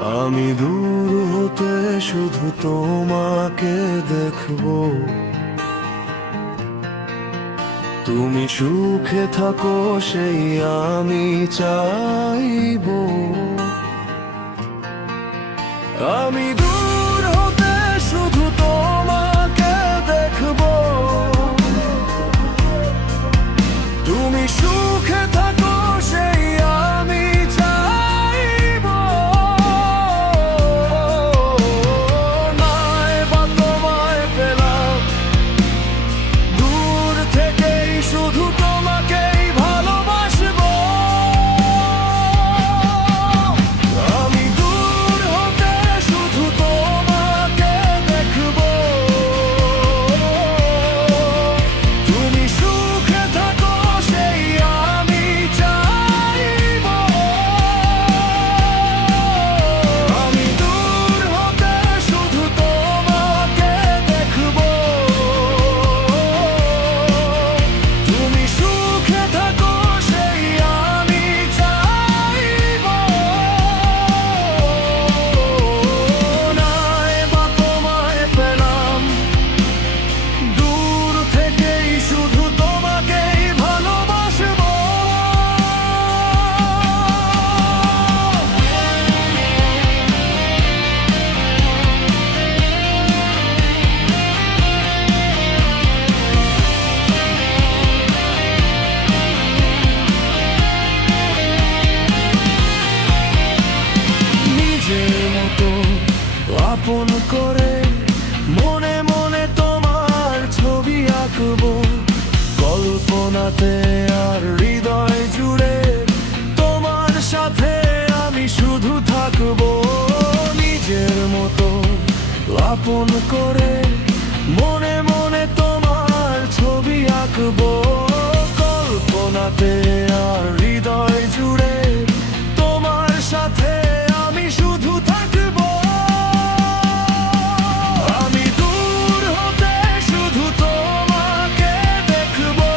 আমি দূর হতে শুধু তোমাকে দেখবো, তুমি সুখে থাকো সেই আমি চাইবো। আমি দূর হতে শুধু তোমাকে দেখবো, তুমি সুখে থাকো সেই আমি চাইবো। নাই বা তোমায় পেলাম, দূর থেকেই শুধু তোমাকেই ভালোবাসবো। আমি দূর হতে শুধু তোমাকে দেখবো, তুমি সুখে থাকো সেই আমি চাইবো। আমি দূর হতে শুধু তোমাকে দেখবো, তুমি সুখে থাকো সেই আমি চাইবো। নাই বা তোমায় পেলাম, দূর থেকেই শুধু তোমাকেই ভালোবাসবো। নিজের মতো আপন করে মনে মনে তোমার ছবি আঁকবো, কল্পনাতে আর হৃদয় জুড়ে তোমার সাথে আমি শুধু থাকবো। নিজের মতো আপন করে মনে মনে তোমার ছবি আঁকবো, কল্পনাতে আর হৃদয় জুড়ে তোমার সাথে আমি শুধু থাকবো। আমি দূর হতে শুধু তোমাকে দেখবো,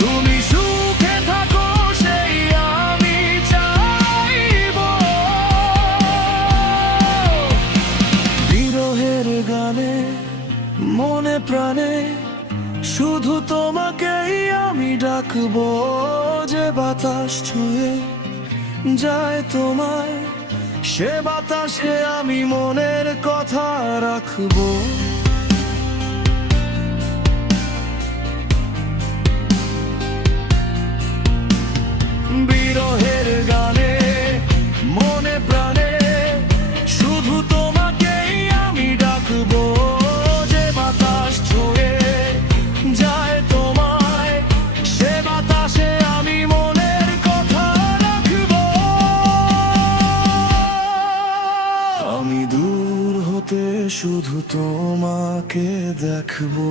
তুমি সুখে থাকো সেই আমি চাইবো। বিরহের গানে মনে প্রাণে শুধু তোমাকেই আমি ডাকবো। যে বাতাস ছুঁয়ে যায় তোমায়, সে বাতাসে আমি মনের কথা রাখবো। বিরহের গানে মনে প্রাণে শুধু তোমাকেই আমি ডাকবো। যে বাতাস ছুঁয়ে যায় তোমায়, সে বাতাসে আমি মনের কথা রাখবো। আমি দূর হতে শুধু তোমাকে দেখবো,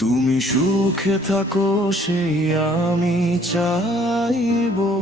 তুমি সুখে থাকো সেই আমি চাইবো।